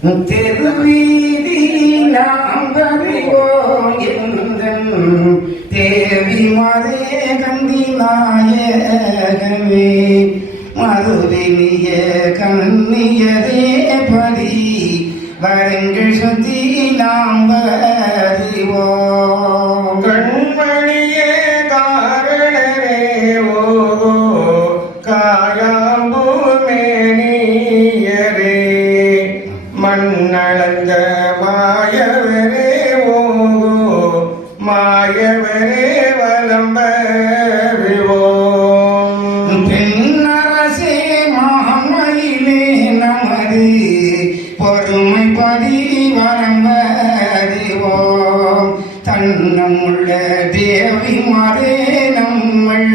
திருவீதி நாம் தேவி மதே கந்தி நாயகமே மதுவினிய கண்ணியதே படி வருங்கள் சுத்தி நாம் வர வலம்பருவோம் பெண்ணரசே மாமயிலே நமது பொறுமை பதி வரம்பறிவோம் தன்னமுள்ள தேவி மதே நம்மள்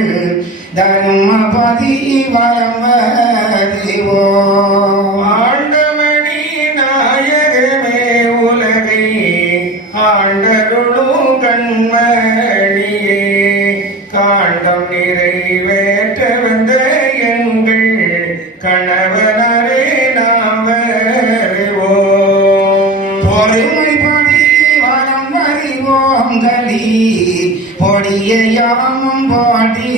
தர்மபதி வரம்பறிவோம் யாமம் பாடிடுவோம்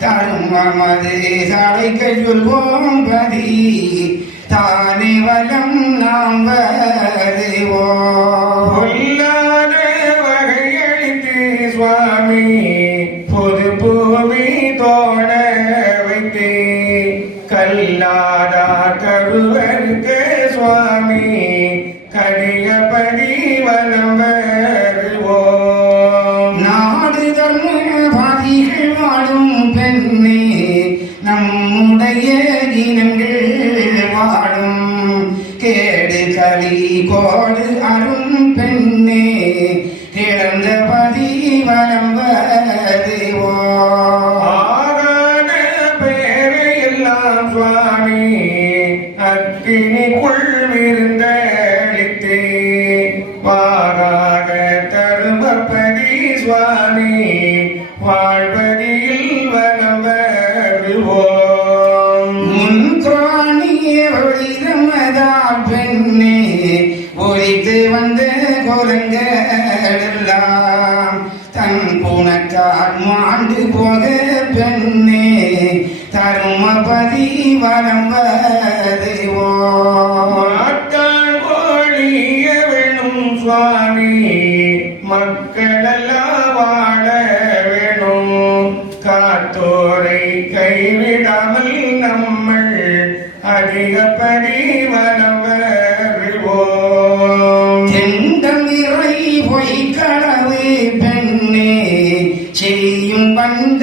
தருமமது சாலைக்க சொல்வோம் பதி தானே வலம் நாம் வர கேடு களி கோடு அரும் பெண்ணே இழந்த பதி வரம் வருவோம் முன்காணிய ஒளிரமதால் பெண்ணே. ஒழித்து வந்த குரங்கெல்லாம் தன் புனக்கால் மாண்டு போக பெண்ணே. தருமபதி வரம் வருவோம். மாட்டான் கோழிய வேணும் சுவாமி மக்களெல்லாம் வலம் வருவோம் செந்தம் இறை பொய்க்களவு பெண்ணே செய்யும் வந்த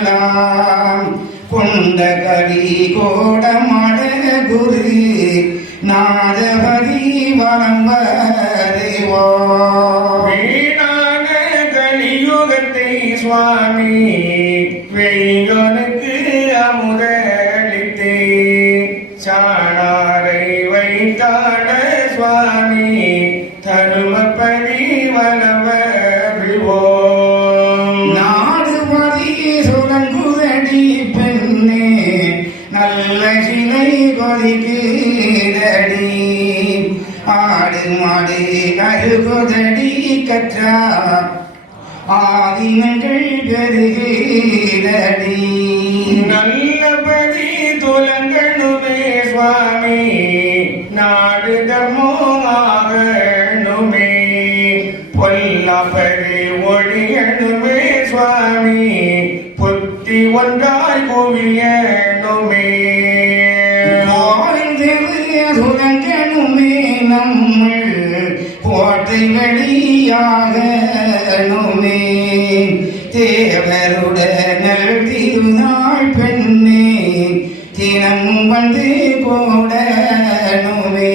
குரங்கெல்லாம் கொண்ட கடி கோடமட குரு நாதபதி வரம் வருவோம் வீணான கலியுகத்தை சுவாமி வெய்யோனுக்கு அமுதளித்து வைத்தாட சுவாமி தருமப்படி வளவருவோம் நாடுபதி சுரங்குதடி பெண்ணே நல்ல சிலை கொதிக்குதடி ஆடு மாடு அருகுதடி கற்றா ஆதினங்கள் பெருகுதடி வெளியாகணுமே தேவருடனல் திருநாள் பெண்ணே தினம் வந்து போடணுமே.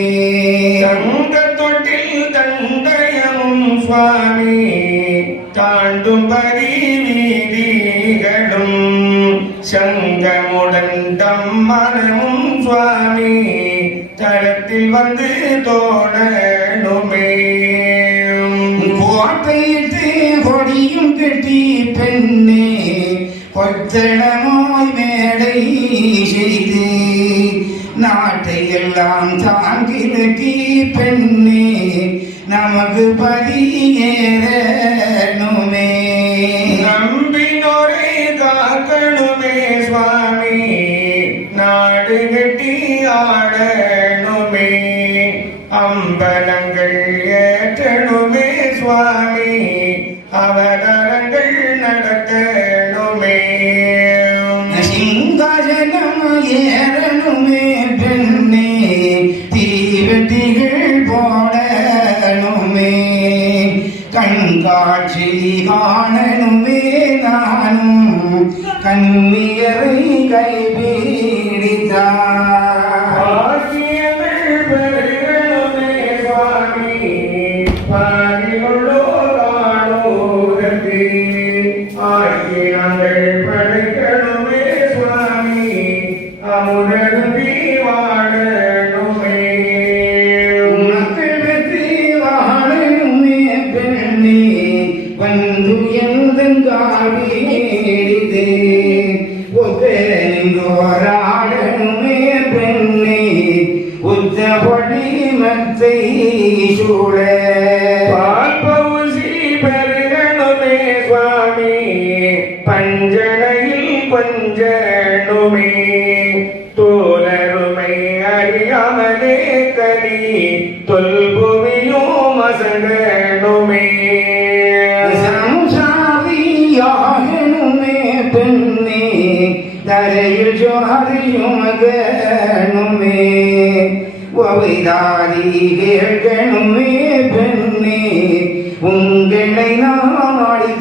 தங்க தொட்டில் தண்டயமும் சுவாமி தாண்டும்படி வீதிகளும் சங்கமுடன் தம்மனமும் சுவாமி தளத்தில் வந்து தோணணுமே கோட்டையிட்டு கொடியும் கட்டி பெண்ணே கொத்தடமாய் மேடை செய்து நாட்டை எல்லாம் தாங்கிலக்கி பெண்ணே நமக்கு பதியேறணுமே சிங்காசனம் ஏறணுமே பெண்ணே தீவெட்டிகள் போடணுமே கண்காட்சி காணணுமே நானும் கண்ணியரை கைபீடித்தார் பஞ்சனையில் கொஞ்சணுமே தோலருமை அறியாமலே கலி தொல்புவியும் மசங்கணுமே சம்சாரியாகணுமே பெண்ணே தரையில் ஜோதியும் மகனுமே. ஒவைதாரி கேட்கணுமே பெண்ணே உங்களை நாடிகணுமே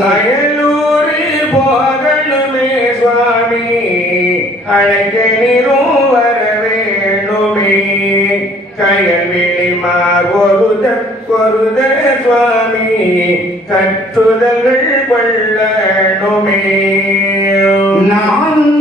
அயலூரில் போகணுமே சுவாமி. அழைக்க நீரும் வர வேணுமே. கயல்விழி மாறுத கொருத சுவாமி. கற்றுதல்கள் கொள்ளணுமே நான்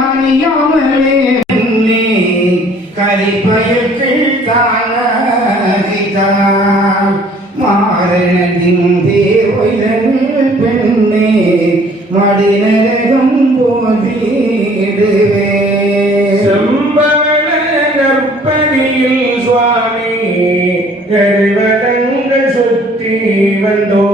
அறியாமலே பெண்ணே கரிப்பயத்தில் தானகிதான் மாரணத்தின் தேவைதன் பெண்ணே மடிநரகம் போதிடுவே செம்பவள நற்பதியில் சுவாமி கருவதங்கள் சுற்றி வந்தோ